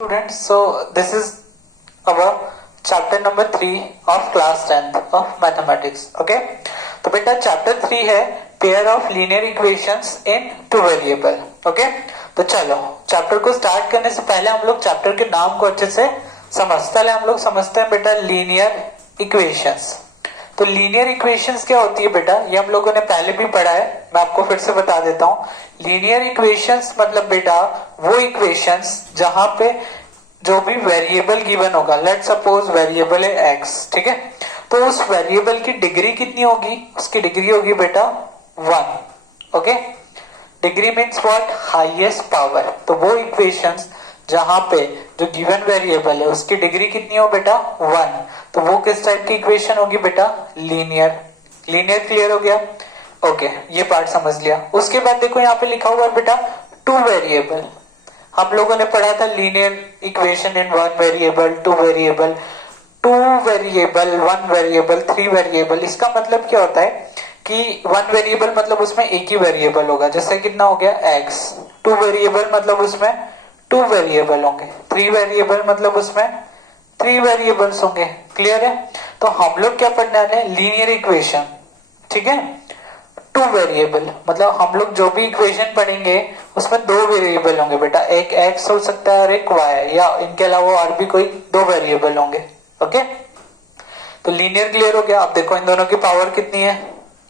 Students, so this is our chapter number 3 of class 10th of mathematics. Okay, तो बेटा chapter 3 है pair of linear equations in two variable. Okay, तो चलो chapter को start करने से पहले हम लोग चैप्टर के नाम को अच्छे से पहले हम लोग समझते हैं बेटा लीनियर इक्वेशंस. तो लीनियर इक्वेशंस क्या होती है बेटा, ये हम लोगों ने पहले भी पढ़ा है, मैं आपको फिर से बता देता हूँ. लीनियर इक्वेशंस मतलब बेटा वो इक्वेशंस जहां पे जो भी वेरिएबल गिवन होगा, लेट सपोज वेरिएबल है x, ठीक है, तो उस वेरिएबल की डिग्री कितनी होगी, उसकी डिग्री होगी बेटा 1. Okay, degree means what, highest power. तो वो इक्वेशंस जहां पे जो गिवन वेरिएबल है उसकी डिग्री कितनी हो बेटा 1, तो वो किस टाइप की इक्वेशन होगी बेटा, लीनियर. लीनियर क्लियर हो गया. ओके, ये पार्ट समझ लिया. उसके बाद देखो यहाँ पे लिखा हुआ है बेटा टू वेरिएबल. हम लोगों ने पढ़ा था linear equation in one variable, two variable, two variable, one variable, three variable. इसका मतलब क्या होता है कि वन वेरिएबल मतलब उसमें एक ही वेरिएबल होगा, जैसे कितना हो गया x. टू वेरिएबल मतलब उसमें टू वेरिएबल होंगे. थ्री वेरिएबल मतलब उसमें थ्री वेरिएबल्स होंगे. क्लियर है. तो हम लोग क्या पढ़ने वाले हैं, लीनियर इक्वेशन. ठीक है, टू वेरिएबल मतलब हम लोग जो भी इक्वेशन पढ़ेंगे उसमें दो वेरिएबल होंगे बेटा, एक x हो सकता है और एक y, या इनके अलावा और भी कोई दो वेरिएबल होंगे. ओके, तो लीनियर क्लियर हो गया. अब देखो इन दोनों की पावर कितनी है,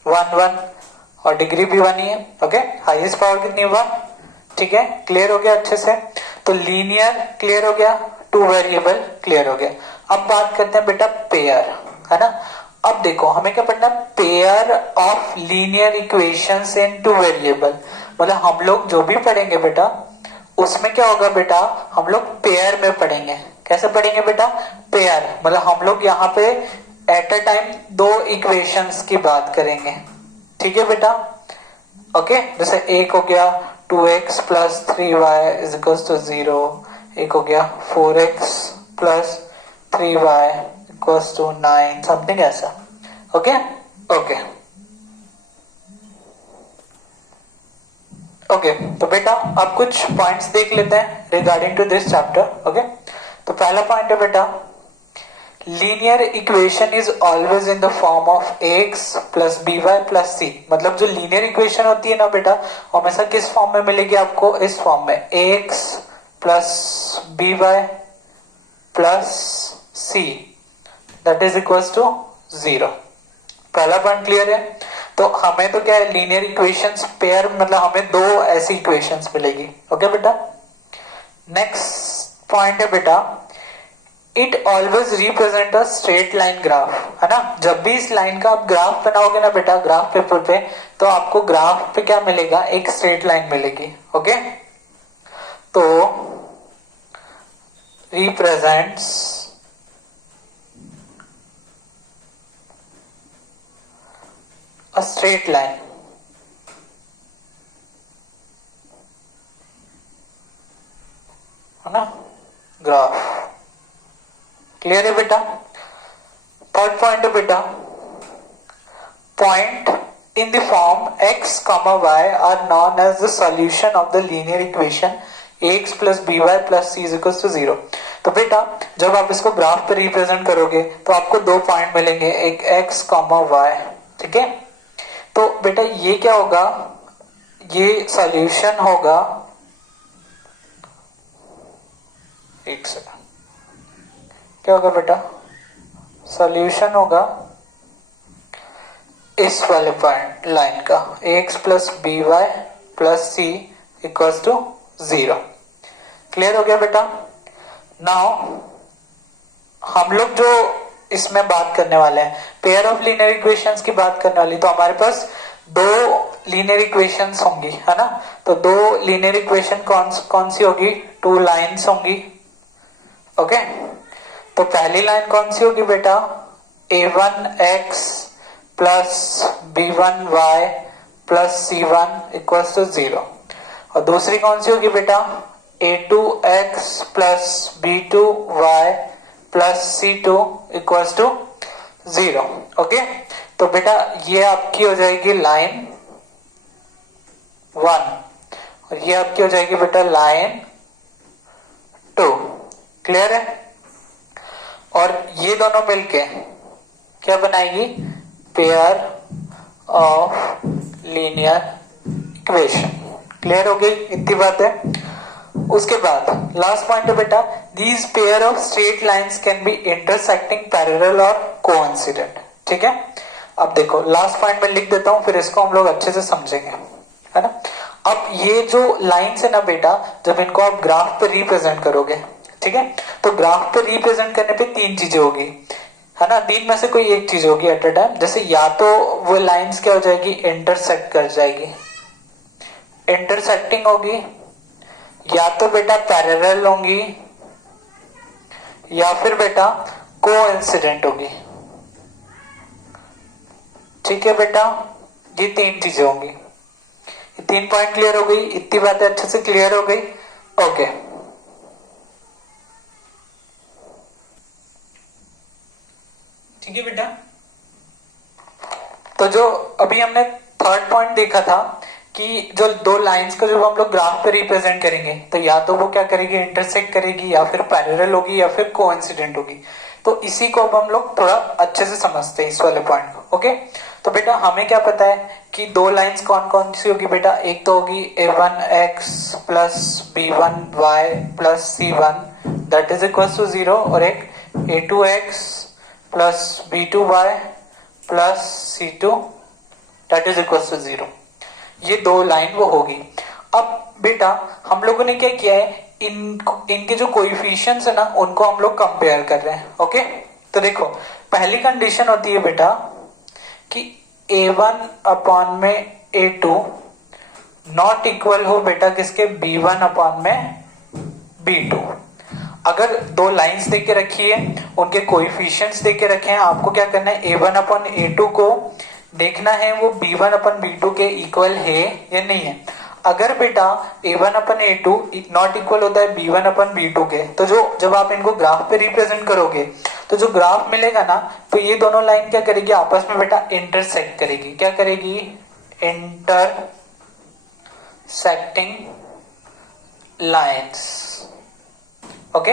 1 1, और डिग्री भी 1 ही है. ओके, हाईएस्ट पावर कितनी है 1. ठीक है, क्लियर हो गया अच्छे से. तो लीनियर क्लियर हो गया, टू वेरिएबल क्लियर हो गया. अब बात करते हैं बेटा पेयर, है ना. अब देखो हमें क्या पढ़ना है, pair of linear equations in two variable. मतलब हम लोग जो भी पढ़ेंगे बेटा उसमें क्या होगा बेटा, हम लोग पेयर में पढ़ेंगे. कैसे पढ़ेंगे बेटा, पेयर मतलब हम लोग यहाँ पे एट अ टाइम दो इक्वेशंस की बात करेंगे. ठीक है बेटा. ओके, जैसे एक हो गया 2x plus 3y is equals to 0, एक हो गया 4x plus 3y equals to 9, something ऐसा. ओके ओके ओके, तो बेटा अब कुछ पॉइंट्स देख लेते हैं regarding to this chapter. Okay, तो पहला पॉइंट है बेटा linear equation is always in the form of x plus B Y plus c. मतलब जो लीनियर इक्वेशन होती है ना बेटा, हमेशा किस फॉर्म में मिलेगी आपको, इस फॉर्म में, x plus B Y plus C that is equals to 0. पहला पॉइंट क्लियर है. तो हमें तो क्या है, लीनियर इक्वेशंस पेयर मतलब हमें दो ऐसी इक्वेशंस मिलेगी. ओके बेटा. नेक्स्ट पॉइंट है बेटा it always represent a straight line graph, है ना. जब भी इस लाइन का आप ग्राफ बनाओगे ना बेटा ग्राफ पेपर पे, तो आपको ग्राफ पे क्या मिलेगा, एक स्ट्रेट लाइन मिलेगी. ओके, तो रिप्रेजेंट्स अ स्ट्रेट लाइन. है ना, ग्राफ. क्लियर है बेटा. थर्ड पॉइंट है बेटा point in the form x, y are known as the solution of the linear equation ax plus B Y plus C is equal to 0. तो बेटा जब आप इसको ग्राफ पे रिप्रेजेंट करोगे तो आपको दो पॉइंट मिलेंगे, एक x, y. ठीक है, तो बेटा ये क्या होगा, ये सॉल्यूशन होगा, एक सेकंड, क्या होगा बेटा, सॉल्यूशन होगा इस वाले पॉइंट लाइन का, x plus B Y plus C equals to 0. Clear हो गया बेटा. नाउ हम लोग जो इसमें बात करने वाले हैं, पेयर ऑफ लीनियर इक्वेशंस की बात करने वाली, तो हमारे पास दो लीनियर इक्वेशंस होंगी, है ना. तो दो लीनियर इक्वेशन कौन सी होगी, टू लाइंस होंगी. ओके, तो पहली लाइन कौन सी होगी बेटा, a1x plus b1y plus c1 equals to 0. और दूसरी कौन सी होगी बेटा, a2x plus b2y plus c2 equals to 0. Okay, तो बेटा ये आपकी हो जाएगी लाइन 1 और ये आपकी हो जाएगी बेटा लाइन 2. क्लियर है? और ये दोनों मिलके क्या बनाएगी? Pair of linear equation. Clear हो गई? इतनी बात है। उसके बाद लास्ट पॉइंट है बेटा, these pair of straight lines can be intersecting parallel और कोइंसिडेंट। ठीक है, अब देखो लास्ट पॉइंट में लिख देता हूं, फिर इसको हम लोग अच्छे से समझेंगे, है ना। अब ये जो लाइंस है ना बेटा, जब इनको आप ग्राफ पे रिप्रेजेंट करोगे, ठीक है, तो ग्राफ पे रिप्रेजेंट करने पे तीन चीजें होगी, है ना। तीन में से कोई एक चीज होगी एट अ टाइम। जैसे या तो वो लाइंस क्या हो जाएगी? इंटरसेक्ट कर जाएगी, इंटरसेक्टिंग होगी, या तो बेटा पैरेलल होंगी, या फिर बेटा कोइंसिडेंट होगी। ठीक है बेटा, ये तीन चीजें होंगी। ये तीन पॉइंट क्लियर हो गई? इतनी बातें अच्छे से क्लियर हो गई? ओके। ठीक है बेटा, तो जो अभी हमने थर्ड पॉइंट देखा था कि जो दो लाइंस को जब हम लोग ग्राफ पे रिप्रेजेंट करेंगे तो या तो वो क्या करेगी? इंटरसेक्ट करेगी, या फिर पैरेलल होगी, या फिर कोइंसिडेंट होगी। तो इसी को अब हम लोग थोड़ा अच्छे से समझते हैं, इस वाले पॉइंट को। ओके, तो बेटा हमें क्या पता है कि दो लाइंस कौन कौन सी होगी बेटा? एक तो होगी a1x plus b1y plus c1 that is equal to 0, और एक a2x plus b2y plus c2 that is equal to 0। ये दो लाइन वो होगी। अब बेटा हम लोगों ने क्या किया है, इनके जो कोएफिशिएंट्स है ना उनको हम लोग कंपेयर कर रहे हैं। ओके, तो देखो पहली कंडीशन होती है बेटा कि a1 अपॉन में a2 नॉट इक्वल हो बेटा किसके? b1 अपॉन में b2। अगर दो लाइंस दे के रखी है, उनके कोएफिशिएंट्स दे के रखे हैं, आपको क्या करना है? a1 अपॉन a2 को देखना है वो b1 अपन b2 के इक्वल है या नहीं है। अगर बेटा a1 upon a2 not equal होता है b1 अपन b2 के, तो जो जब आप इनको ग्राफ पे रिप्रेजेंट करोगे तो जो ग्राफ मिलेगा ना, तो ये दोनों लाइन क्या करेगी? आपस में बेटा इंटरसेक्ट करेगी। क्या करेगी? Intersecting lines. ओके,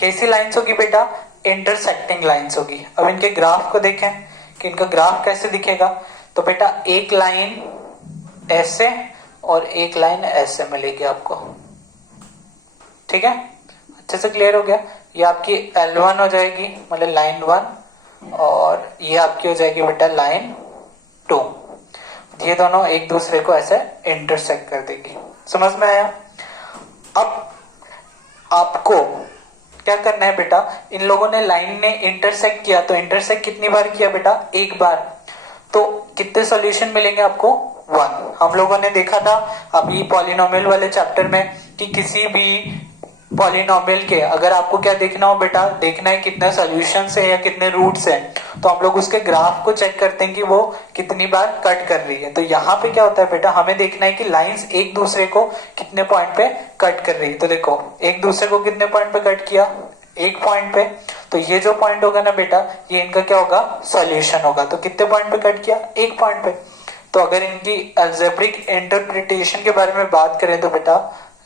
कैसी लाइंस होगी बेटा? इंटरसेक्टिंग लाइंस होगी। अब इनके ग्राफ को देखें कि इनका ग्राफ कैसे दिखेगा। तो बेटा एक लाइन ऐसे और एक लाइन ऐसे मिलेगी आपको। ठीक है, अच्छे से क्लियर हो गया? ये आपकी L1 हो जाएगी, मतलब लाइन 1, और ये आपकी हो जाएगी बेटा लाइन 2। ये दोनों एक दूसरे को ऐसे इंटरसेक्ट कर देगी। समझ में आया? अब आपको क्या करना है बेटा, इन लोगों ने लाइन ने इंटरसेक्ट किया, तो इंटरसेक्ट कितनी बार किया बेटा? एक बार। तो कितने सॉल्यूशन मिलेंगे आपको? 1। हम लोगों ने देखा था अभी पॉलिनोमियल वाले चैप्टर में कि किसी भी पॉलिनोमियल के अगर आपको क्या देखना हो बेटा, देखना है कितने सॉल्यूशंस है या कितने रूट्स है, तो हम लोग उसके ग्राफ को चेक करते हैं कि वो कितनी बार कट कर रही है। तो यहाँ पे क्या होता है बेटा, हमें देखना है कि लाइंस एक दूसरे को कितने पॉइंट पे कट कर रही है। तो देखो एक दूसरे को कितने पॉइंट पे कट किया? एक पॉइंट पे। तो ये जो पॉइंट होगा ना बेटा, ये इनका क्या होगा? सॉल्यूशन होगा। तो कितने पॉइंट पे कट किया? एक पॉइंट पे। तो अगर इनकी अलजेब्रिक इंटरप्रिटेशन के बारे में बात करें तो बेटा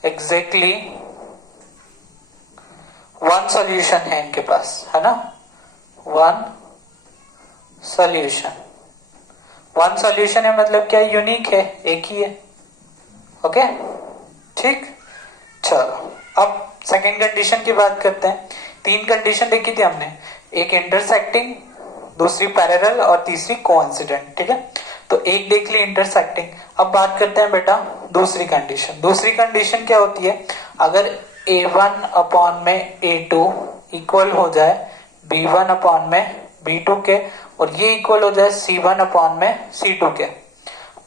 एग्जैक्टली वन सॉल्यूशन है इनके पास, है ना। वन सॉल्यूशन, वन सॉल्यूशन है मतलब क्या? यूनिक है, एक ही है। ओके, ठीक। चलो अब सेकेंड कंडीशन की बात करते हैं। तीन कंडीशन देखी थी हमने, एक इंटरसेक्टिंग, दूसरी पैरेलल और तीसरी कोइंसिडेंट। ठीक है, तो एक देख ली इंटरसेक्टिंग। अब बात करते हैं बेटा दूसरी कंडीशन। दूसरी कंडीशन क्या होती है? अगर a1 अपॉन में a2 इक्वल हो जाए b1 अपॉन में b2 के, और ये इक्वल हो जाए c1 अपॉन में c2 के,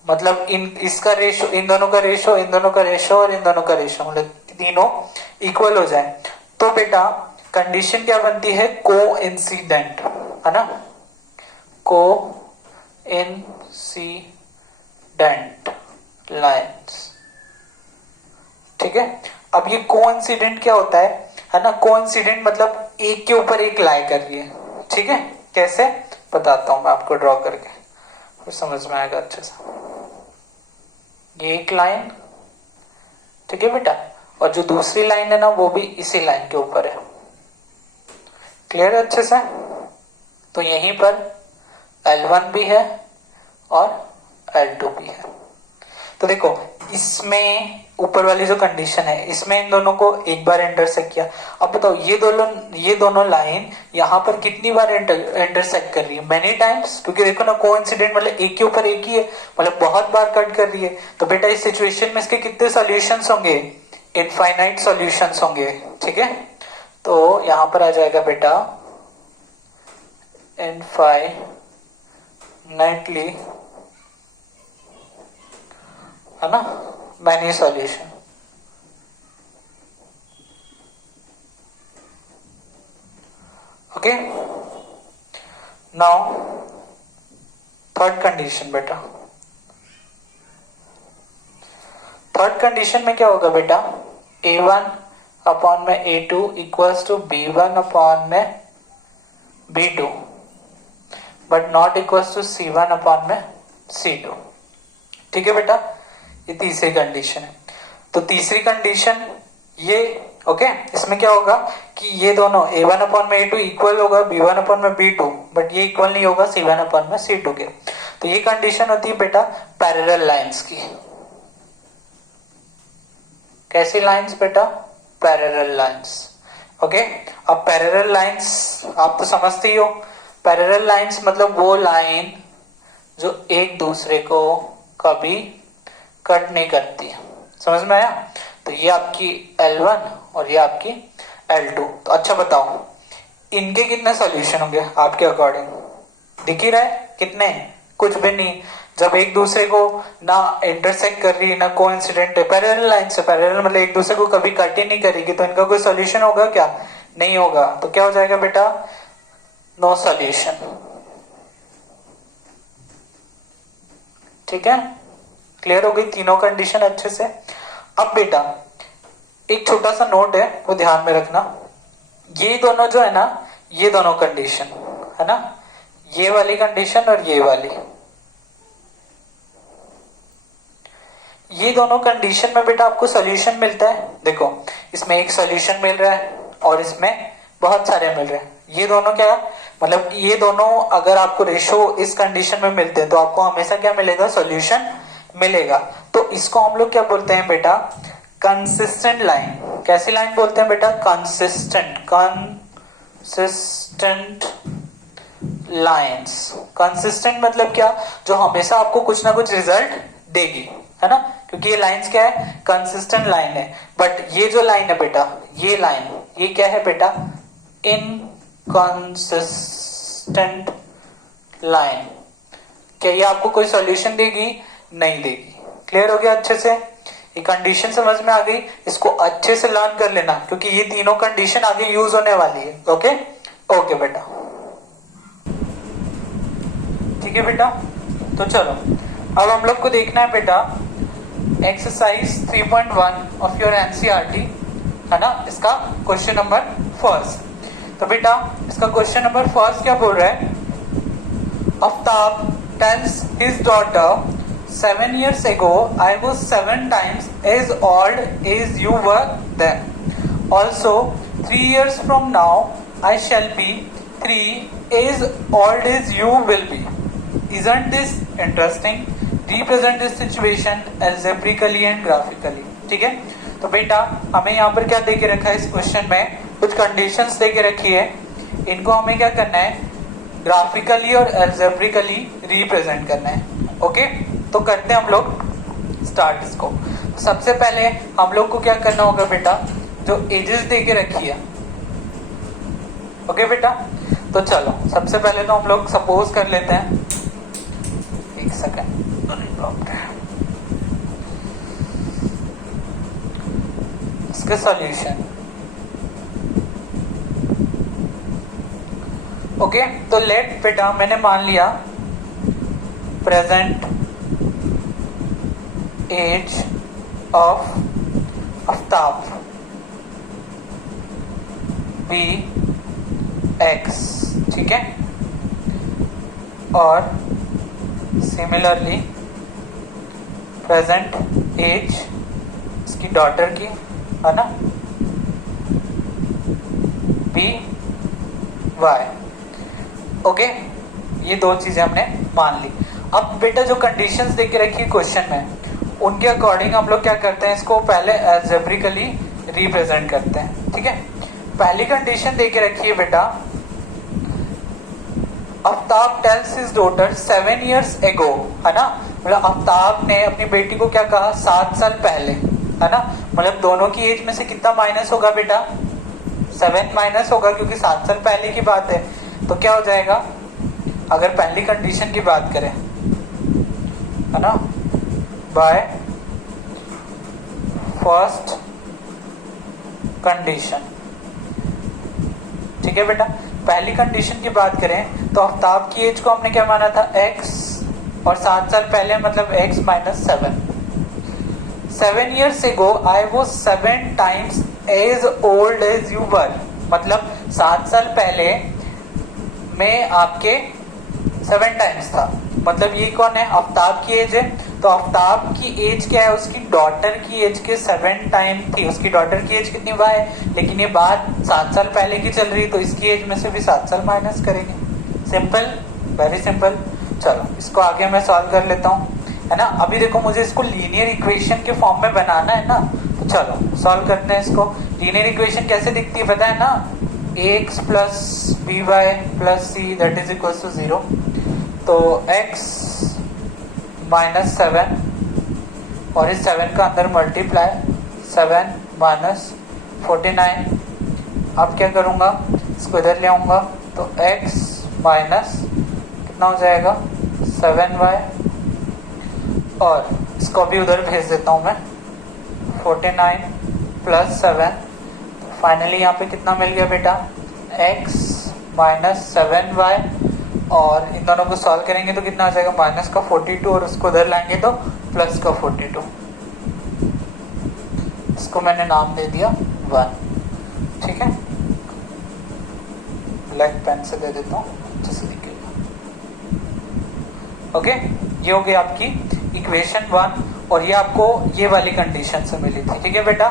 मतलब इसका रेशो, इन दोनों का रेशो, इन दोनों का रेशो और इन दोनों का रेशो, मतलब तीनों इक्वल हो जाए, तो बेटा कंडीशन क्या बनती है? कोइंसिडेंट, है ना। Coincident lines. ठीक है, अब ये कोइंसिडेंट क्या होता है ना। कोइंसिडेंट मतलब एक के ऊपर एक लाई कर रही है। ठीक है, कैसे बताता हूं मैं आपको ड्रॉ करके, फिर समझ में आएगा अच्छे से। ये एक लाइन, ठीक है बेटा, और जो दूसरी लाइन है ना वो भी इसी लाइन के ऊपर है। क्लियर है अच्छे से? तो यहीं पर L1 भी है और L2 भी है। तो देखो इसमें ऊपर वाली जो कंडीशन है इसमें इन दोनों को एक बार इंटरसेक्ट किया। अब बताओ ये दोनों लाइन यहाँ पर कितनी बार इंटरसेक्ट कर रही है? मेनी टाइम्स, क्योंकि देखो ना कोइंसिडेंट मतलब एक के ऊपर एक ही है, मतलब बहुत बार कट कर रही है। तो बेटा इस सिचुएशन में इसके कितने सॉल्यूशंस होंगे? इनफाइनाइट सॉल्यूशंस होंगे। ठीक है, तो यहां पर आ जाएगा बेटा इनफाइनाइटली, है ना, many solution. Okay, now third condition बेटा। थर्ड कंडीशन में क्या होगा बेटा? A1 अपॉन में A2 equals to B1 upon में B2 but not equals to C1 upon में C2। ठीक है बेटा, ये तीसरी कंडीशन है। तो तीसरी कंडीशन ये ओके, इसमें क्या होगा कि ये दोनों A1 अपॉन में A2 इक्वल होगा B1 अपॉन में B2 बट ये इक्वल नहीं होगा C1 अपॉन में C2 के। तो ये कंडीशन होती है बेटा पैरेलल लाइंस की। कैसी लाइंस बेटा? Parallel lines. ओके, अब पैरेलल लाइंस आप तो समझते ही हो। पैरेलल लाइंस मतलब वो लाइन जो एक दूसरे को कभी कट नहीं करती। समझ में आया? तो ये आपकी L1 और ये आपकी L2। तो अच्छा बताओ इनके कितने सॉल्यूशन होंगे आपके अकॉर्डिंग? दिख ही रहा है कितने? कुछ भी नहीं। जब एक दूसरे को ना इंटरसेक्ट कर रही है ना कोइंसिडेंट है, पैरेलल लाइन से, पैरेलल मतलब एक दूसरे को कभी कट ही नहीं करेगी, तो इनका कोई सॉल्यूशन होगा क्या? नहीं होगा। तो क्या हो जाएगा बेटा? No solution. ठीक है, क्लियर हो गई तीनों कंडीशन अच्छे से? अब बेटा एक छोटा सा नोट है वो ध्यान में रखना। ये दोनों जो है ना, ये दोनों कंडीशन है ना, ये वाली कंडीशन और ये वाली, ये दोनों कंडीशन में बेटा आपको सॉल्यूशन मिलता है। देखो इसमें एक सॉल्यूशन मिल रहा है और इसमें बहुत सारे मिल रहे हैं। ये दोनों क्या मतलब, ये दोनों अगर आपको रेशो इस कंडीशन में मिलते हैं तो आपको हमेशा क्या मिलेगा? सॉल्यूशन मिलेगा। तो इसको हम लोग क्या बोलते हैं बेटा? Consistent line. कैसी लाइन बोलते हैं बेटा? Consistent lines. कंसिस्टेंट मतलब क्या? जो हमेशा आपको कुछ ना कुछ रिजल्ट देगी, है ना, क्योंकि ये लाइंस क्या है? कंसिस्टेंट लाइन है। बट ये जो लाइन है बेटा, ये लाइन, ये क्या है बेटा? Inconsistent line. क्या ये आपको कोई सॉल्यूशन देगी? नहीं देगी। क्लियर हो गया अच्छे से? ये कंडीशन समझ में आ गई? इसको अच्छे से लर्न कर लेना क्योंकि ये तीनों कंडीशन आगे यूज होने वाली है। ओके ओके बेटा, ठीक है बेटा। तो चलो अब हम लोग को देखना है बेटा एक्सरसाइज 3.1 ऑफ योर एनसीईआरटी, है ना, इसका क्वेश्चन नंबर फर्स्ट। तो बेटा इसका क्वेश्चन नंबर फर्स्ट क्या बोल रहा है? Aftab tells his daughter, 7 years ago I was 7 times as old as you were then. Also 3 years from now I shall be 3 as old as you will be. Isn't this interesting? Represent this situation algebraically and graphically. ठीक है, तो बेटा हमें यहाँ पर क्या दे के रखा है? इस क्वेश्चन में कुछ कंडीशंस दे के रखी है, इनको हमें क्या करना है? ग्राफिकली और एल्जेब्रिकली रिप्रेजेंट करना है। ओके, तो करते हैं हम लोग स्टार्ट इसको। सबसे पहले हम लोग को क्या करना होगा बेटा? जो एजेस दे के रखी है, ओके बेटा, तो चलो सबसे पहले तो हम लोग सपोज कर लेते हैं, एक सेकंड, इसके सॉल्यूशन। ओके, तो लेट बेटा मैंने मान लिया present age of Aftab be एक्स, ठीक है, और सिमिलरली प्रेजेंट एज इसकी डॉटर की, है ना, बी y। ओके, ये दो चीजें हमने मान ली। अब बेटा जो कंडीशंस दे के रखी है क्वेश्चन में, उनके अकॉर्डिंग हम लोग क्या करते हैं, इसको पहले अलजेब्रिकली रिप्रेजेंट करते हैं। ठीक है, पहली कंडीशन दे के रखी है बेटा, Aftab tales his daughter 7 years ago, है ना, मतलब आफ्ताब ने अपनी बेटी को क्या कहा, 7 साल पहले, है ना, मतलब दोनों की एज में से कितना माइनस होगा बेटा, 7 माइनस होगा, क्योंकि 7 साल पहले की बात है। तो क्या हो जाएगा, अगर पहली कंडीशन की बात करें, है ना, बाय फर्स्ट कंडीशन। ठीक है बेटा, पहली कंडीशन की बात करें तो आफ्ताब की एज को हमने क्या माना था, x, और 7 साल पहले मतलब x minus 7। 7 years ago I was 7 times as old as you were, मतलब 7 साल पहले मैं आपके 7 टाइम्स था। मतलब ये कौन है, आफ्ताब की एज है, तो आफ्ताब की एज क्या है, उसकी डॉटर की एज के 7 टाइम थी। उसकी डॉटर की एज कितनी बार है, लेकिन ये बात 7 साल पहले की चल रही, तो इसकी एज में से भी 7 साल माइनस करेंगे। Simple, very simple. चलो इसको आगे मैं सॉल्व कर लेता हूँ, है ना। अभी देखो मुझे इसको लीनियर इक्वेशन के फॉर्म में बनाना है ना, तो चलो सॉल्व करते हैं इसको। लीनियर इक्वेशन कैसे दिखती है पता है ना, ax plus B Y plus C that is equal to 0। तो x माइनस 7 और इस 7 का अंदर मल्टीप्लाई, 7 माइनस 49। अब क्या करूंगा, इसको इधर ले आऊंगा, तो x माइनस कितना हो जाएगा, 7y, और इसको अभी उधर भेज देता हूं मैं, 49 प्लस 7। फाइनली यहाँ पे कितना मिल गया बेटा, x माइनस 7y, और इन दोनों को सॉल्व करेंगे तो कितना आ जाएगा, माइनस का 42, और उसको उधर लाएंगे तो प्लस का 42। इसको मैंने नाम दे दिया 1। ठीक है, ब्लैक पेन से दे देता हूँ, अच्छे से दिखेगा। ओके, ये हो गई आपकी इक्वेशन 1, और ये आपको ये वाली कंडीशन से मिली थी। ठीक है बेटा,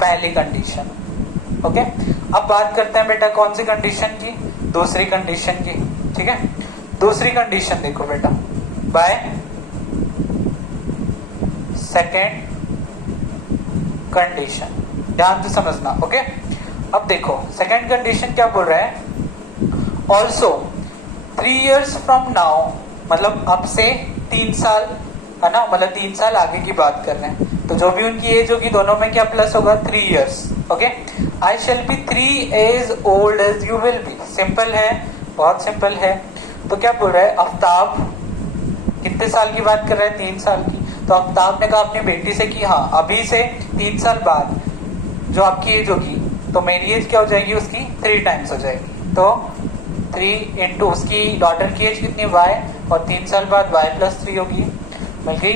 पहली कंडीशन। ओके, अब बात करते हैं बेटा कौन सी कंडीशन की, दूसरी कंडीशन की। ठीक है, दूसरी कंडीशन देखो बेटा, बाय सेकेंड कंडीशन, ध्यान से समझना। ओके, अब देखो सेकेंड कंडीशन क्या बोल रहा है, ऑल्सो 3 years फ्रॉम नाउ, मतलब अब से 3 साल, है ना, मतलब 3 साल आगे की बात कर रहे हैं, तो जो भी उनकी एज होगी दोनों में क्या प्लस होगा, 3 years। Okay, I shall be 3 as old as you will be। Simple है, बहुत सिंपल है। तो क्या बोल रहा है, आफ्ताब कितने साल की बात कर रहा है, 3 साल की। तो आफ्ताब ने कहा अपनी बेटी से कि हाँ अभी से 3 साल बाद जो आपकी एज होगी, तो मेरी एज क्या हो जाएगी, उसकी 3 टाइम्स हो जाएगी। तो 3 इंटू उसकी डॉटर की एज कितनी, y, और 3 साल बाद y प्लस 3 होगी। मिल गई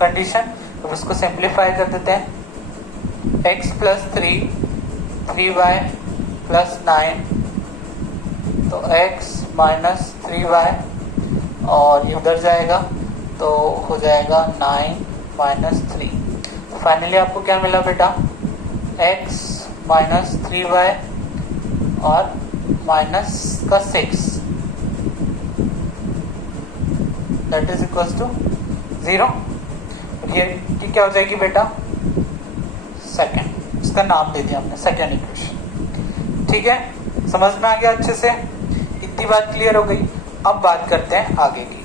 कंडीशन। अब इसको सिंप्लीफाई कर देते हैं, x प्लस 3y प्लस 9, तो x माइनस 3y, और ये उधर जाएगा तो हो जाएगा 9 माइनस 3। फाइनली आपको क्या मिला बेटा, x माइनस 3y और माइनस का 6, दैट इज इक्वल टू 0। ये क्या हो जाएगी बेटा, सेकेंड, इसका नाम दे दिया हमने सेकेंड इक्वेशन। ठीक है, समझ में आ गया अच्छे से, इतनी बात क्लियर हो गई। अब बात करते हैं आगे की।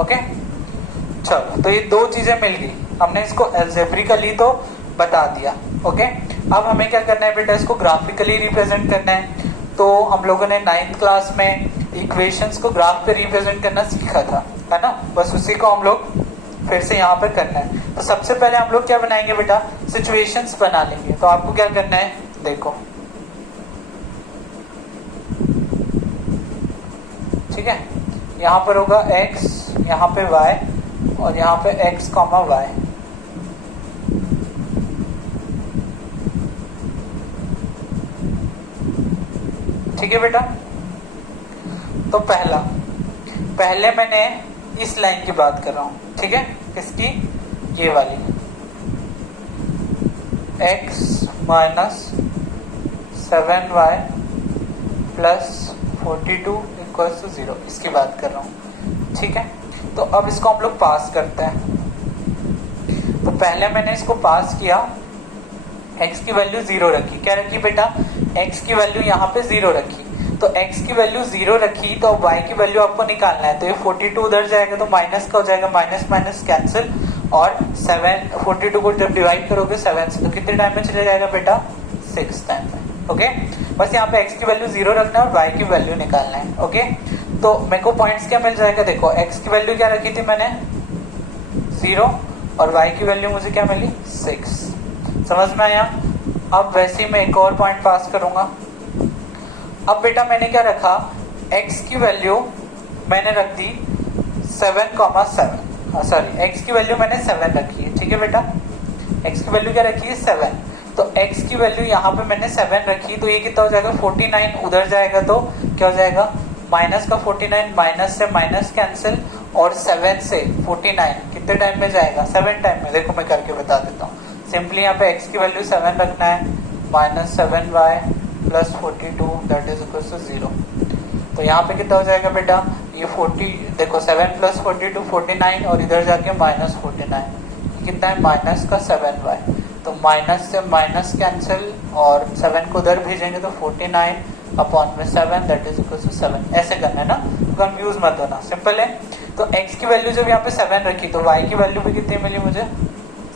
ओके, चलो तो ये दो चीजें मिल गई, हमने इसको अलजेब्रिकली तो बता दिया। ओके, अब हमें क्या करना है बेटा, इसको ग्राफिकली रिप्रेजेंट करना है। तो हम लोगों ने 9th क्लास में इक्वेशंस को ग्राफ पे रिप्रेजेंट करना सीखा था, है ना, बस उसी को हम लोग फिर से यहाँ पर करना है। तो सबसे पहले हम लोग क्या बनाएंगे बेटा, सिचुएशंस बना लेंगे। तो आपको क्या करना है, देखो, ठीक है, यहाँ पर होगा x, यहाँ पे y, और यहाँ पे x, y। ठीक है बेटा, तो पहले मैंने इस लाइन की बात कर रहा हूं। ठीक है, किसकी, ये वाली, x -7y plus 42 equals to 0, इसकी बात कर रहा हूँ, ठीक है। तो अब इसको हम लोग पास करते हैं। तो पहले मैंने इसको पास किया, x की वैल्यू 0 रखी, क्या रखी बेटा, x की वैल्यू यहाँ पे 0 रखी, तो x की वैल्यू 0 रखी, तो अब y की वैल्यू आपको निकालना है। तो ये 42 उधर जाएगा तो माइनस का हो जाएगा, माइनस माइनस कैंसिल, और 42 को जब डिवाइड करोगे 7 से तो कितने टाइम में चले जाएगा बेटा, 6 टाइम में। ओके, बस यहाँ पे x की वैल्यू 0 रखना है और y की वैल्यू निकालना है। ओके, तो मेरे को पॉइंट्स क्या मिल जाएगा, देखो x की वैल्यू क्या रखी थी मैंने, 0, और y की वैल्यू मुझे क्या मिली, 6। समझ में आया। अब वैसे ही मैं एक और पॉइंट पास करूंगा। अब बेटा मैंने क्या रखा, x की वैल्यू मैंने रख दी 7,7, सॉरी x की वैल्यू मैंने 7 रखी है, ठीक है बेटा, x की वैल्यू क्या रखी है, 7। तो x की वैल्यू यहाँ पे मैंने 7 रखी, तो ये कितना हो जाएगा, 49 उधर जाएगा तो क्या हो जाएगा, माइनस का 49, माइनस से माइनस कैंसिल, और 7 से 49 कितने टाइम में जाएगा, 7 टाइम में। देखो मैं करके बता देता हूँ। सिंपली यहाँ पे x की वैल्यू 7 रखना है, -7y plus 42 that is equal to 0। तो यहाँ पे कितना हो जाएगा बेटा, ये 40, देखो 7 प्लस 42 49, और इधर जाके -49, कितना है, माइनस का 7y, तो माइनस से माइनस कैंसिल, और 7 को उधर भेजेंगे तो 49 अपॉन में 7 दैट इज इक्वल टू 7। ऐसे करना है ना, कंफ्यूज मत होना, सिंपल है। तो x की वैल्यू जब यहाँ पे 7 रखी तो y की वैल्यू भी कितनी मिली मुझे,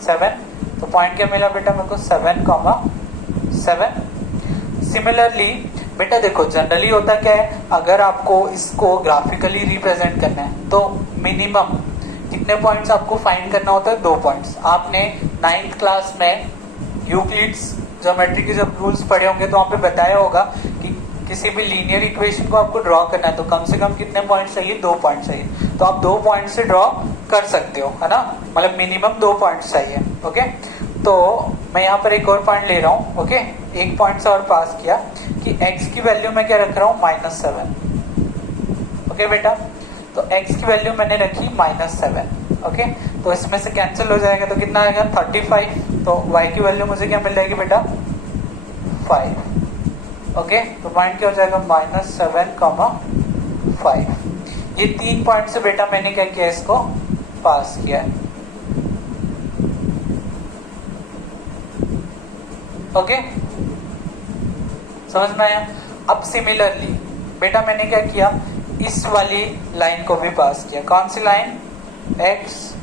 7। तो पॉइंट क्या मिला बेटा मेरे को, 7,7। सिमिलरली बेटा देखो जनरली होता क्या है, अगर आपको इसको ग्राफिकली रिप्रेजेंट करना है तो मिनिमम कितने पॉइंट्स आपको फाइंड करना होता है, 2 पॉइंट्स। आपने 9th क्लास में यूक्लिड्स ज्योमेट्री के जब रूल्स पढ़े होंगे तो वहाँ पे बताया होगा कि किसी भी लीनियर इक्वेशन को आपको ड्रॉ करना है तो कम से कम कितने पॉइंट चाहिए, 2 पॉइंट चाहिए। तो आप 2 पॉइंट से ड्रॉ कर सकते हो, है ना, मतलब मिनिमम 2 पॉइंट चाहिए। ओके, तो मैं यहाँ पर एक और पॉइंट ले रहा हूँ। ओके, एक पॉइंट से और पास किया कि x की वैल्यू मैं क्या रख रहा हूँ, -7। ओके बेटा, तो x की वैल्यू मैंने रखी -7। ओके, तो इसमें से कैंसिल हो जाएगा तो कितना आएगा, 35। तो y की वैल्यू मुझे क्या मिल जाएगी बेटा, 5। ओके, तो पॉइंट क्या हो जाएगा, -7,5। ये 3 पॉइंट से बेटा मैंने क्या किया, इसको पास किया है। ओके, समझ में आया। अब सिमिलरली बेटा मैंने क्या किया, इस वाली लाइन को भी पास किया। कौन सी line, x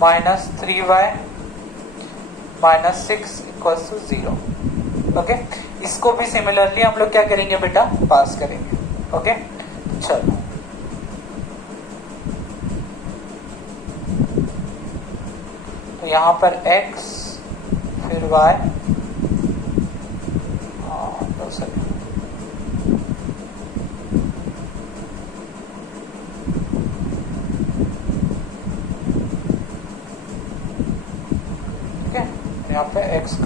minus 3y minus 6 equals to 0। Okay, इसको भी सिमिलरली हम लोग क्या करेंगे बेटा, पास करेंगे। ओके, चलो तो यहाँ पर x फिर y, यहाँ पे x, y।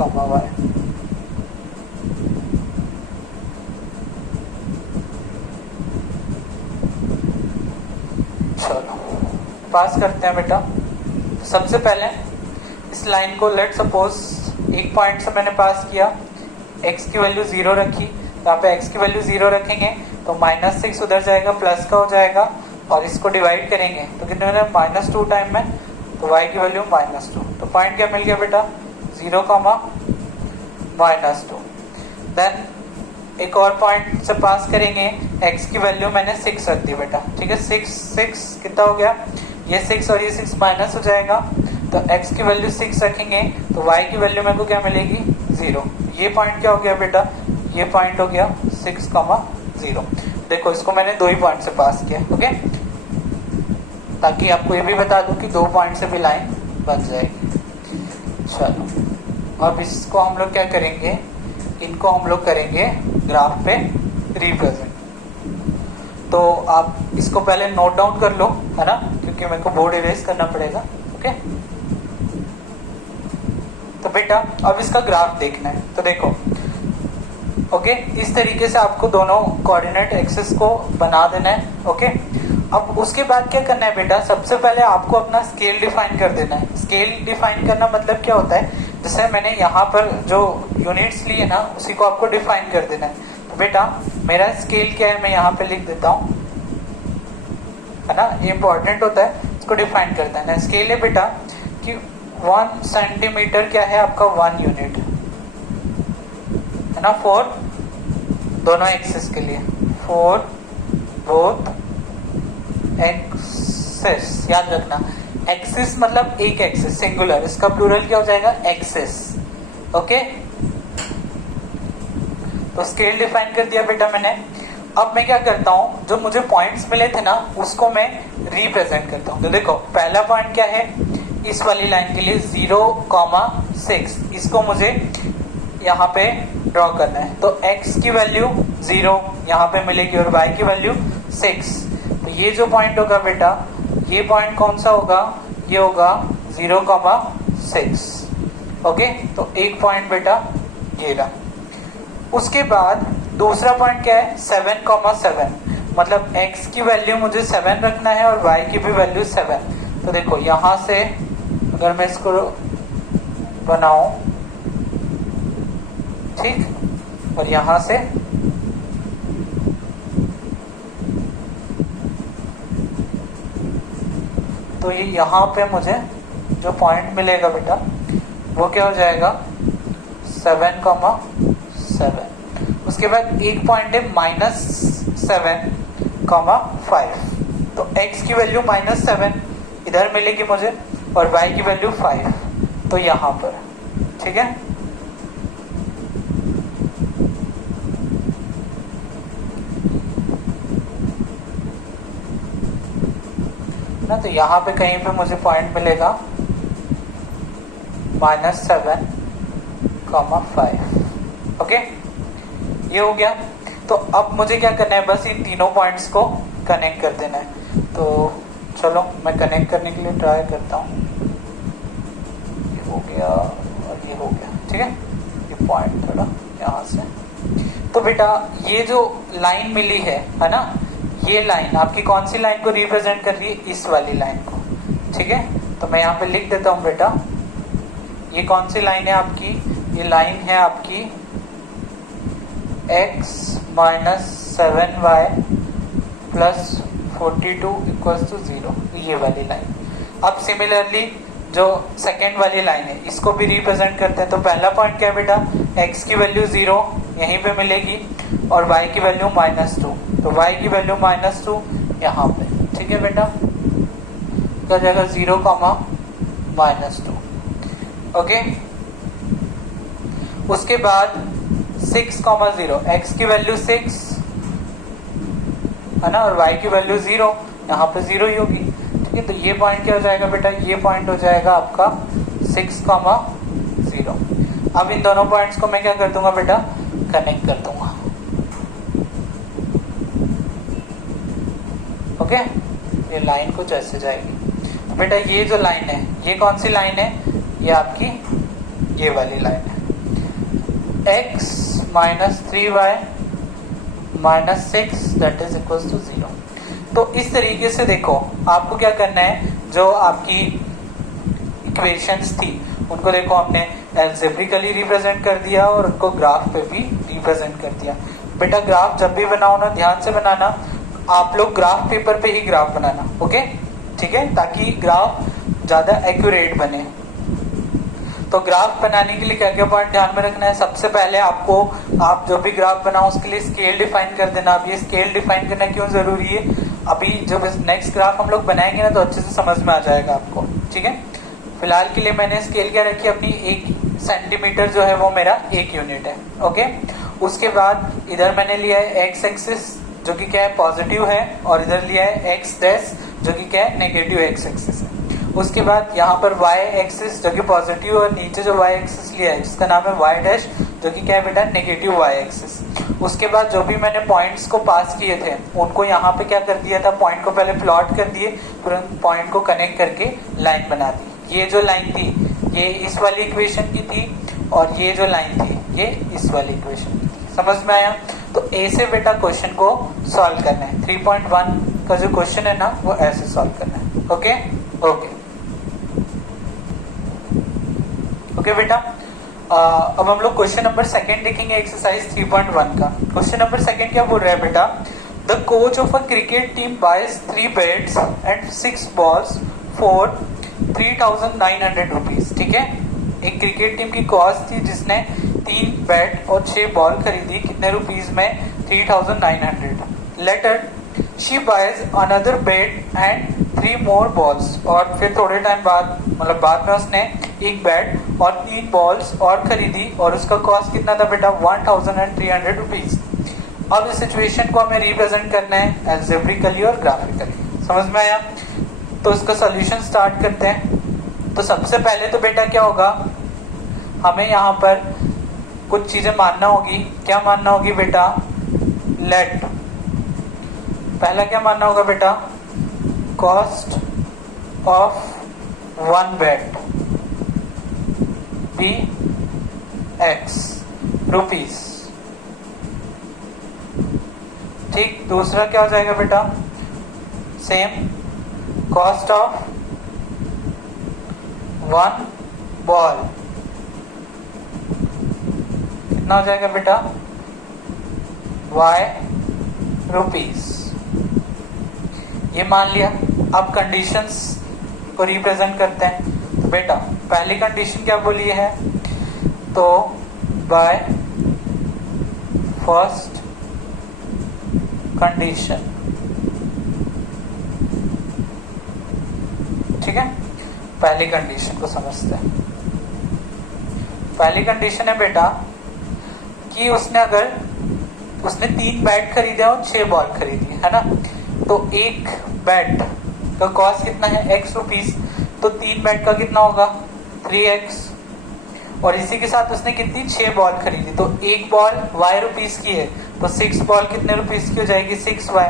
चलो पास करते हैं बेटा। सबसे पहले इस लाइन को लेट सपोज एक पॉइंट से मैंने पास किया, x की वैल्यू 0 रखी, यहाँ पे x की वैल्यू 0 रखेंगे तो -6 उधर जाएगा, प्लस का हो जाएगा, और इसको डिवाइड करेंगे तो कितने हो जाएगा, -2 टाइम में, तो y की वैल्यू -2। तो पॉइंट क्या मिल गया बेटा, 0, -2। देन एक और पॉइंट से पास करेंगे, x की वैल्यू मैंने 6 रख दी बेटा, ठीक है, 6 कितना हो गया, ये 6 और ये 6 माइनस हो जाएगा, तो x की वैल्यू 6 रखेंगे तो y की वैल्यू मेरे को क्या मिलेगी, 0। ये पॉइंट क्या हो गया बेटा, ये पॉइंट हो गया 6, 0। देखो इसको मैंने 2 ही पॉइंट से पास किया। ओके, ताकि आपको ये भी बता दूं कि 2 पॉइंट से भी लाइन बन जाएगी। चलो अब इसको हम लोग क्या करेंगे, इनको हम लोग करेंगे ग्राफ पे रिप्रेजेंट। तो आप इसको पहले नोट डाउन कर लो, है ना, क्योंकि मेरे को बोर्ड इरेज करना पड़ेगा। ओके, तो बेटा अब इसका ग्राफ देखना है, तो देखो ओके, इस तरीके से आपको दोनों कोऑर्डिनेट एक्सिस को बना देना है। ओके, अब उसके बाद क्या करना है बेटा, सबसे पहले आपको अपना स्केल डिफाइन कर देना है। स्केल डिफाइन करना मतलब क्या होता है जैसे मैंने यहाँ पर जो यूनिट्स लिए ना उसी को आपको डिफाइन कर देना है। तो बेटा मेरा स्केल क्या है, मैं यहाँ पे लिख देता हूँ, है ना, ये इंपॉर्टेंट होता है, इसको डिफाइन करता है ना। स्केल है बेटा कि 1 सेंटीमीटर क्या है आपका 1 यूनिट है ना, फॉर दोनों एक्सिस के लिए, फॉर बोथ एक्सिस। याद रखना एक्सिस मतलब एक एक्सिस सिंगुलर, इसका प्लूरल क्या हो जाएगा एक्सिस। ओके, तो स्केल डिफाइन कर दिया बेटा मैंने। अब मैं क्या करता हूं, जो मुझे पॉइंट्स मिले थे ना उसको मैं रिप्रेजेंट करता हूं। तो देखो पहला पॉइंट क्या है, इस वाली लाइन के लिए 0,6, इसको मुझे यहाँ पे ड्रॉ करना है। तो x की वैल्यू 0 यहाँ पे मिलेगी और y की वैल्यू 6। तो ये जो पॉइंट होगा बेटा, ये पॉइंट कौन सा होगा, ये होगा 0,6। ओके, तो एक पॉइंट बेटा ये रहा। उसके बाद दूसरा पॉइंट क्या है 7,7, मतलब x की वैल्यू मुझे 7 रखना है और y की भी वैल्यू 7। तो देखो यहां से अगर मैं इसको बनाऊं, ठीक, और यहां से तो ये यहां पे मुझे जो पॉइंट मिलेगा बेटा वो क्या हो जाएगा 7,7। उसके बाद एक पॉइंट है -7,5। तो x की वैल्यू -7 इधर मिलेगी मुझे और y की वैल्यू 5, तो यहां पर, ठीक है। ना तो यहां पे कहीं पे मुझे पॉइंट मिलेगा -7,5। ओके, ये हो गया। तो अब मुझे क्या करना है, बस इन तीनों पॉइंट्स को कनेक्ट कर देना है। तो चलो मैं कनेक्ट करने के लिए ट्राई करता हूँ। ये हो गया और ये हो गया, ठीक है। ये पॉइंट थोड़ा यहाँ से, तो बेटा ये जो लाइन मिली है ना, ये लाइन आपकी कौन सी लाइन को रिप्रेजेंट कर रही है, इस वाली लाइन को, ठीक है। तो मैं यहाँ पे लिख देता हूँ बेटा, ये कौन सी लाइन है आपकी, ये लाइन है आपकी x - 7y + 42 = 0, ये वाली लाइन। अब सिमिलरली जो सेकेंड वाली लाइन है इसको भी रिप्रेजेंट करते हैं। तो पहला पॉइंट क्या है बेटा, x की वैल्यू 0 यहीं पे मिलेगी और y की वैल्यू -2, तो y की वैल्यू -2 यहाँ पे, ठीक है बेटा, क्या जाएगा 0,-2। ओके, उसके बाद 6,0, x की वैल्यू 6 है ना और y की वैल्यू 0, यहाँ पे 0 ही होगी, ठीक है। तो ये पॉइंट क्या हो जाएगा बेटा, ये पॉइंट हो जाएगा आपका 6,0। अब इन दोनों पॉइंट्स को मैं क्या कर दूंगा बेटा, कनेक्ट कर दूंगा। ओके, ये लाइन कुछ ऐसे जाएगी। तो बेटा ये जो लाइन है ये कौन सी लाइन है, ये आपकी ये वाली लाइन है, x - 3y - 6 = 0। तो इस तरीके से देखो आपको क्या करना है, जो आपकी इक्वेशंस थी उनको देखो हमने एल्जेब्रिकली रिप्रेजेंट कर दिया और उनको ग्राफ पे भी रिप्रेजेंट कर दिया। बेटा ग्राफ जब भी बनाओ ना ध्यान से बनाना, आप लोग ग्राफ पेपर पे ही ग्राफ बनाना, ओके, ठीक है, ताकि ग्राफ ज्यादा एक्यूरेट बने। तो ग्राफ बनाने के लिए क्या क्या पॉइंट ध्यान में रखना है, सबसे पहले आपको, आप जो भी ग्राफ बनाओ उसके लिए स्केल डिफाइन कर देना। अब ये स्केल डिफाइन करना क्यों जरूरी है, अभी जब नेक्स्ट ग्राफ हम लोग बनाएंगे ना तो अच्छे से समझ में आ जाएगा आपको, ठीक है। फिलहाल के लिए मैंने स्केल क्या रखी, अपनी 1 सेंटीमीटर जो है वो मेरा 1 यूनिट है, ओके। उसके बाद इधर मैंने लिया है एक्स एक्सिस जो कि क्या है पॉजिटिव है, और इधर लिया है एक्स डैश जो कि क्या है नेगेटिव एक्स एक्सिस है। उसके बाद यहाँ पर y एक्सिस जो कि पॉजिटिव, और नीचे जो y एक्सिस लिया है जिसका नाम है y डैश जो कि क्या है बेटा नेगेटिव y एक्सिस। उसके बाद जो भी मैंने पॉइंट्स को पास किए थे उनको यहाँ पे क्या कर दिया था, पॉइंट को पहले प्लॉट कर दिए, फिर उन पॉइंट को कनेक्ट करके लाइन बना दी। ये जो लाइन थी ये इस वाली इक्वेशन की थी और ये जो लाइन थी ये इस वाली इक्वेशन की थी। समझ में आया? तो ए से बेटा क्वेश्चन को सॉल्व करना है। 3.1 का जो क्वेश्चन है ना वो ऐसे सॉल्व करना है। ओके ओके ओके बेटा, अब हम लोग क्वेश्चन नंबर सेकंड देखेंगे एक्सरसाइज 3.1 का। क्वेश्चन नंबर सेकंड क्या बोल रहा है बेटा, the coach of a cricket team buys 3 bats and 6 balls for 3,900 rupees. ठीक है, एक क्रिकेट टीम की कॉस्ट थी जिसने 3 बैट और 6 बॉल खरीदी, कितने रुपीज में, 3,900। Later she buys another bat and 3 more balls, और फिर थोड़े टाइम बाद, मतलब बाद में उसने एक बैट और 3 बॉल्स और खरीदी और उसका कॉस्ट कितना था बेटा, 1,300 रुपीज। अब इस सिचुएशन को हमें रिप्रेजेंट करना है एल्जेब्रिकली और ग्राफिकली। समझ में आया? तो इसका सॉल्यूशन स्टार्ट करते हैं। तो सबसे पहले तो बेटा क्या होगा, हमें यहाँ पर कुछ चीजें मानना होगी। क्या मानना होगी बेटा, लेट, पहला क्या मानना होगा बेटा, cost of 1 bat be X rupees. ठीक, दूसरा क्या हो जाएगा बेटा, सेम, कॉस्ट ऑफ 1 बॉल कितना हो जाएगा बेटा, Y रुपीज। ये मान लिया। अब कंडीशंस को रिप्रेजेंट करते हैं। तो बेटा पहली कंडीशन क्या बोली है, तो बाय फर्स्ट कंडीशन। ठीक है, पहली कंडीशन को समझते हैं। पहली कंडीशन है बेटा कि उसने 3 बैट खरीदे और 6 बॉल खरीदी है ना, तो एक बैट का कॉस्ट कितना है, X रुपीज, तो 3 बैट का कितना होगा, 3X, और इसी के साथ उसने कितनी, 6 बॉल खरीदी, तो एक बॉल Y रुपीज की है, तो 6 बॉल कितने रुपीज की हो जाएगी, 6Y।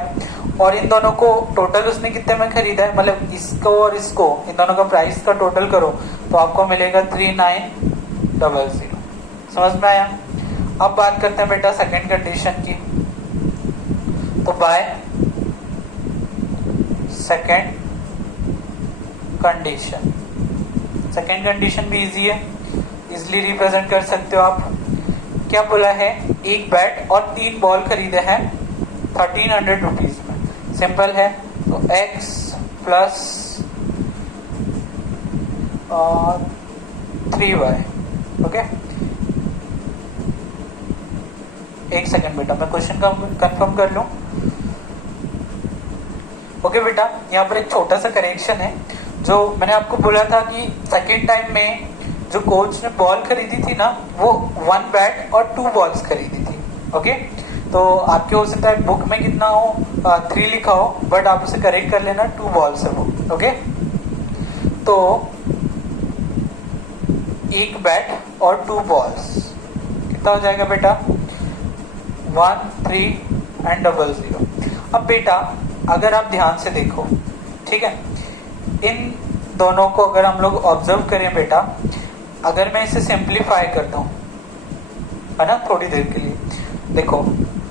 और इन दोनों को टोटल उसने कितने में खरीदा है, मतलब इसको और इसको, इन दोनों का प्राइस का टोटल करो तो आपको मिलेगा 3,900। समझ में आया? अब बात करते हैं बेटा सेकंड कंडीशन की। तो by second condition, second condition भी इजी है, इजिली रिप्रेजेंट कर सकते हो आप। क्या बोला है, एक बैट और 3 बॉल खरीदे हैं 1,300 रुपीज में। सिंपल है, तो X प्लस 3Y। ओके, एक सेकंड बेटा, मैं क्वेश्चन कंफर्म कर लूं। ओके बेटा, यहाँ पर एक छोटा सा करेक्शन है। जो मैंने आपको बोला था कि सेकेंड टाइम में जो कोच ने बॉल खरीदी थी ना, वो 1 बैट और 2 बॉल्स खरीदी थी। ओके, तो आपके हो सकता है बुक में कितना हो, 3 लिखा हो, बट आप उसे करेक्ट कर लेना, 2 बॉल्स है वो। ओके, तो एक बैट और 2 बॉल्स कितना हो जाएगा बेटा, 1, 3 एंड 00। अब बेटा अगर आप ध्यान से देखो, ठीक है, इन दोनों को अगर हम लोग ऑब्जर्व करें बेटा, अगर मैं इसे सिंप्लीफाई करता हूं, है ना, थोड़ी देर के लिए, देखो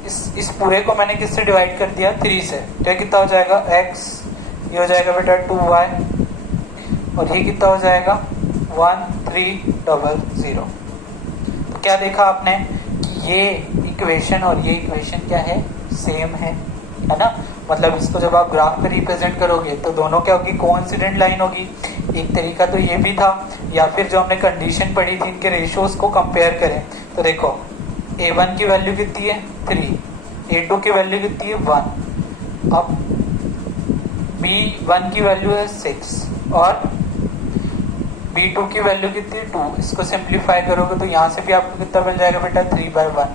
इस पूरे को मैंने किससे डिवाइड कर दिया, 3 से, तो ये कितना हो जाएगा, X, ये हो जाएगा बेटा 2Y, और ये कितना हो जाएगा 1300। तो क्या देखा आपने कि ये इक्वेशन और ये इक्वेशन क्या है, सेम है ना। मतलब इसको जब आप ग्राफ पे रिप्रेजेंट करोगे तो दोनों क्या होगी, कोइंसिडेंट लाइन होगी। एक तरीका तो ये भी था, या फिर जो हमने कंडीशन पढ़ी थी इनके रेशियोज को कंपेयर करें, तो देखो A1 की वैल्यू कितनी है, 3, A2 की वैल्यू कितनी है, 1, अब B1 की वैल्यू है 6 और B2 की वैल्यू कितनी है, 2। इसको सिंप्लीफाई करोगे तो यहाँ से भी आपको कितना मिल जाएगा बेटा, 3/1।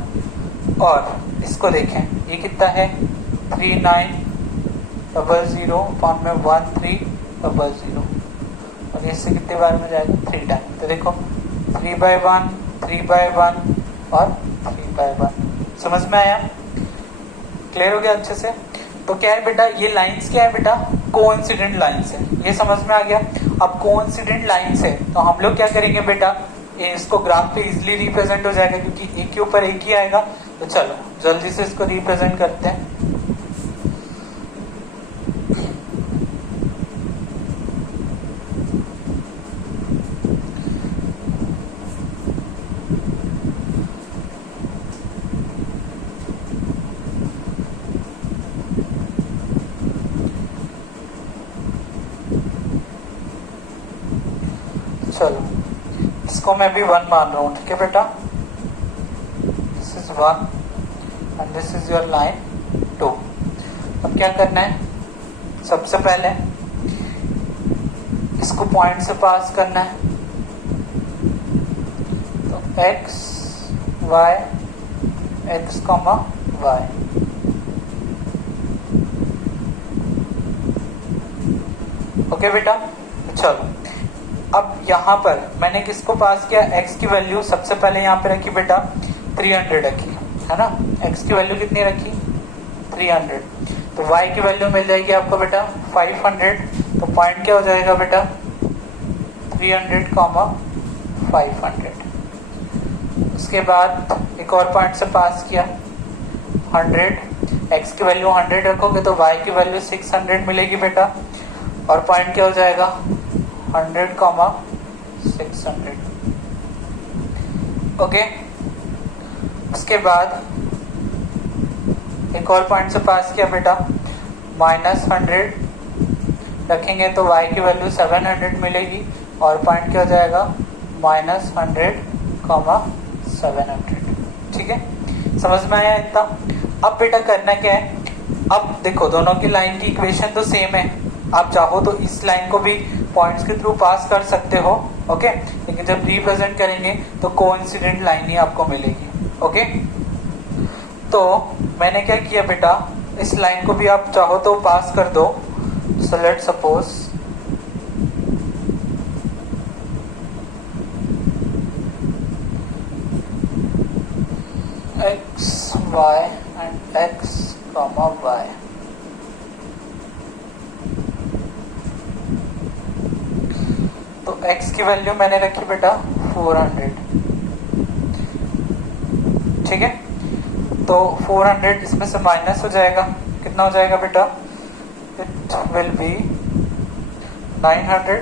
और इसको देखें, ये कितना है, 3900 फॉर्म में 1300, और इससे कितने बार में जाएगा, 3 टाइम। तो देखो 3/1, 3/1 और 3/1। समझ में आया? क्लियर हो गया अच्छे से? तो क्या है बेटा, ये लाइंस क्या है बेटा, कोइंसिडेंट लाइंस है। ये समझ में आ गया? अब कोइंसिडेंट लाइंस है तो हम लोग क्या करेंगे बेटा, इसको ग्राफ पे इजिली रिप्रेजेंट हो जाएगा, क्योंकि एक के ऊपर एक ही आएगा। तो चलो जल्दी से इसको रिप्रेजेंट करते हैं। इसको मैं भी 1 मान रहा हूँ, ठीक है बेटा, this is 1 and this is your line 2। अब क्या करना है, सबसे पहले इसको पॉइंट से पास करना है, तो x y x, y। Okay बेटा, चलो अब यहां पर मैंने किसको पास किया, x की वैल्यू सबसे पहले यहां पे रखी बेटा 300 रखी है ना, x की वैल्यू कितनी रखी 300, तो y की वैल्यू मिल जाएगी आपको बेटा 500, तो पॉइंट क्या हो जाएगा बेटा 300, 500। उसके बाद एक और पॉइंट से पास किया 100, x की वैल्यू 100 रखोगे तो y की वैल्यू 600 मिलेगी बेटा, और पॉइंट क्या हो जाएगा 100, 600। ओके, उसके बाद एक और पॉइंट से पास किया बेटा -100 रखेंगे तो y की वैल्यू 700 मिलेगी, और पॉइंट क्या हो जाएगा -100, 700। ठीक है, समझ में आया इतना। अब बेटा करना क्या है, अब देखो दोनों की लाइन की इक्वेशन तो सेम है, आप चाहो तो इस लाइन को भी पॉइंट्स के थ्रू पास कर सकते हो, ओके, लेकिन जब रिप्रेजेंट करेंगे तो कोइंसिडेंट लाइन ही आपको मिलेगी। ओके, तो मैंने क्या किया बेटा, इस लाइन को भी आप चाहो तो पास कर दो। So let suppose x y and x y, तो x की वैल्यू मैंने रखी बेटा 400, ठीक है, तो 400 इसमें से माइनस हो जाएगा, कितना हो जाएगा बेटा, इट विल बी 900।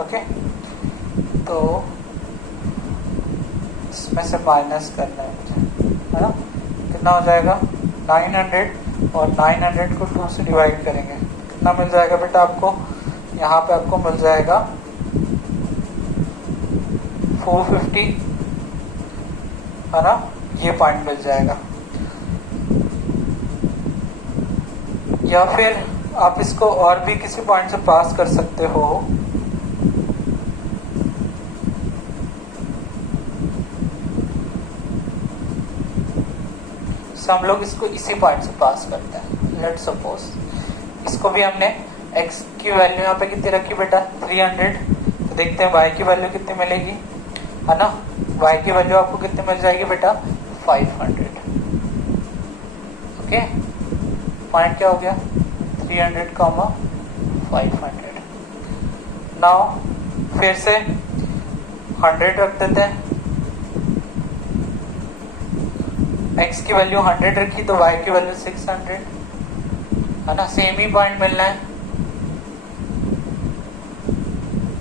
ओके, तो इसमें से माइनस करना है ना, कितना हो जाएगा 900, और 900 को 2 से डिवाइड करेंगे, कितना मिल जाएगा बेटा आपको, यहाँ पे आपको मिल जाएगा 450 है ना, ये पॉइंट मिल जाएगा। या फिर आप इसको और भी किसी पॉइंट से पास कर सकते हो, हम लोग इसको इसी पॉइंट से पास करते हैं। लेट सपोज इसको भी हमने x की वैल्यू यहाँ पे कितनी रखी बेटा 300, तो देखते हैं y की वैल्यू कितनी मिलेगी, है ना, y की वैल्यू आपको कितनी मिल जाएगी बेटा 500। ओके, पॉइंट क्या हो गया 300, 500। नाउ फिर से 100 रख देते हैं, x की वैल्यू 100 रखी तो y की वैल्यू 600, है ना, सेम ही पॉइंट मिलना है।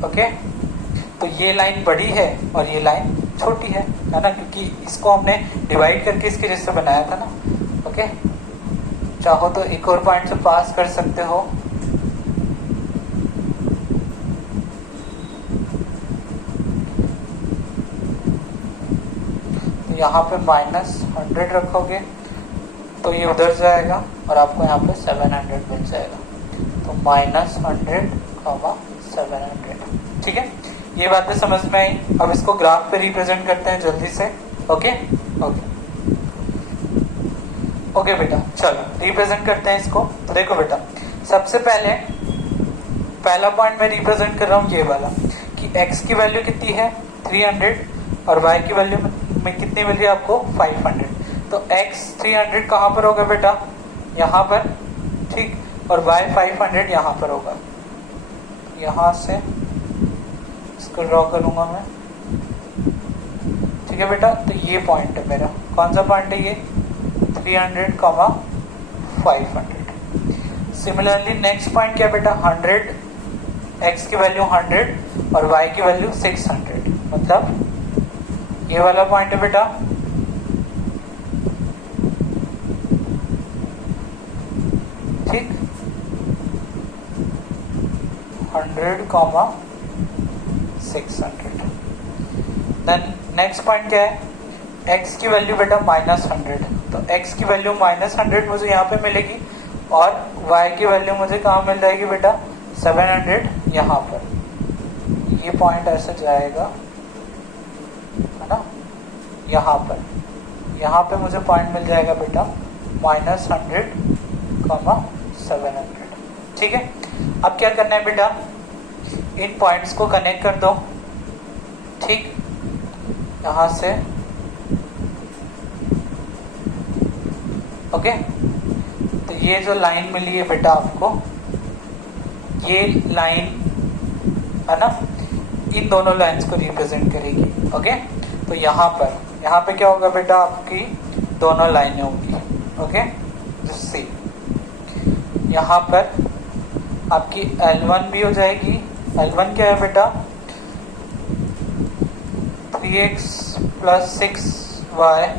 ओके, तो ये लाइन बड़ी है और ये लाइन छोटी है ना, क्योंकि इसको हमने डिवाइड करके इसके जैसे बनाया था ना। ओके, चाहो तो एक और पॉइंट से पास कर सकते हो, तो यहाँ पे -100 रखोगे तो ये उधर जाएगा और आपको यहाँ पे 700 मिल जाएगा, तो -100, 700। ठीक है, ये बातें समझ में आई। अब इसको ग्राफ पे रिप्रेजेंट करते हैं जल्दी से। ओके ओके ओके बेटा, चलो रिप्रेजेंट करते हैं इसको। तो देखो बेटा, सबसे पहले पहला पॉइंट मैं रिप्रेजेंट कर रहा हूँ ये वाला, कि x की वैल्यू कितनी है 300 और y की वैल्यू में कितनी मिल रही है आपको 500। तो x 300 कहाँ पर होगा बेटा, यहाँ पर, ठीक, और y 500 यहाँ पर होगा। यहाँ से इसको ड्रॉ करूंगा मैं, ठीक है बेटा। तो ये पॉइंट है मेरा, कौन सा पॉइंट है ये 300, 500। सिमिलरली नेक्स्ट पॉइंट क्या बेटा 100, x की वैल्यू 100 और y की वैल्यू 600, मतलब ये वाला पॉइंट है बेटा। ठीक, 100, 600। देन नेक्स्ट पॉइंट क्या है, x की वैल्यू बेटा -100, तो x की वैल्यू -100 मुझे यहाँ पे मिलेगी और y की वैल्यू मुझे कहाँ मिल जाएगी बेटा 700 यहाँ पर। ये पॉइंट ऐसे जाएगा है ना, यहाँ पे मुझे पॉइंट मिल जाएगा बेटा -100, 700। ठीक है, अब क्या करना है बेटा, इन पॉइंट्स को कनेक्ट कर दो। ठीक, यहां से ओके, तो ये जो लाइन मिली है बेटा आपको, ये लाइन है ना, इन दोनों लाइंस को रिप्रेजेंट करेगी। ओके, तो यहाँ पे क्या होगा बेटा, आपकी दोनों लाइनें होंगी। ओके, जिससे यहाँ पर आपकी L1 भी हो जाएगी। L1 क्या है बेटा, 3x + 6y -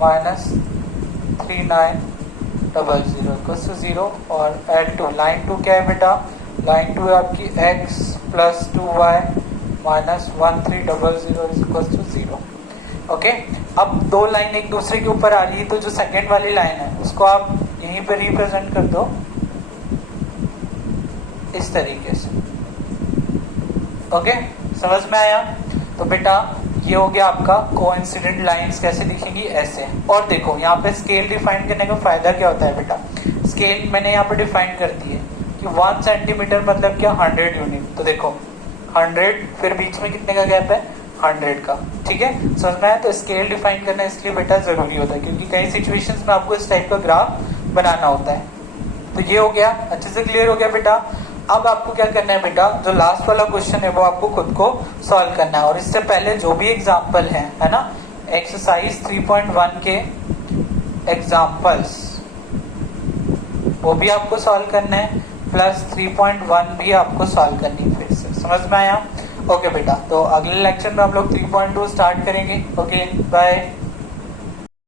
3900 0, और L2 लाइन 2 क्या है बेटा, लाइन 2 है आपकी x + 2y - 1300 0। ओके, अब दो लाइन एक दूसरे के ऊपर आ रही है, तो जो सेकंड वाली लाइन है उसको आप यहीं पे रिप्रेजेंट कर दो इस तरीके से। ओके, समझ में आया? तो बेटा ये हो गया आपका कोइंसिडेंट लाइंस कैसे दिखेंगी, ऐसे। और देखो यहाँ पे स्केल डिफाइन करने का फायदा क्या होता है बेटा, स्केल मैंने यहाँ पे डिफाइन कर दी है कि 1 सेंटीमीटर मतलब क्या, 100 यूनिट। तो देखो 100, फिर बीच में कितने का गैप है, 100 का। ठीक है, समझ में आया? तो स्केल डिफाइन करना इसलिए बेटा जरूरी होता है, क्योंकि कई सिचुएशंस में आपको इस टाइप का ग्राफ बनाना होता है। तो ये हो गया, अच्छे से क्लियर हो गया बेटा। अब आपको क्या करना है बेटा, जो लास्ट वाला क्वेश्चन है वो आपको खुद को सॉल्व करना है। और इससे पहले जो भी एग्जाम्पल है ना, एक्सरसाइज 3.1 के एग्जाम्पल्स वो भी आपको सॉल्व करना है, प्लस 3.1 भी आपको सॉल्व करनी है फिर से। समझ में आया? ओके बेटा, तो अगले लेक्चर में हम लोग 3.2 स्टार्ट करेंगे। Okay, bye.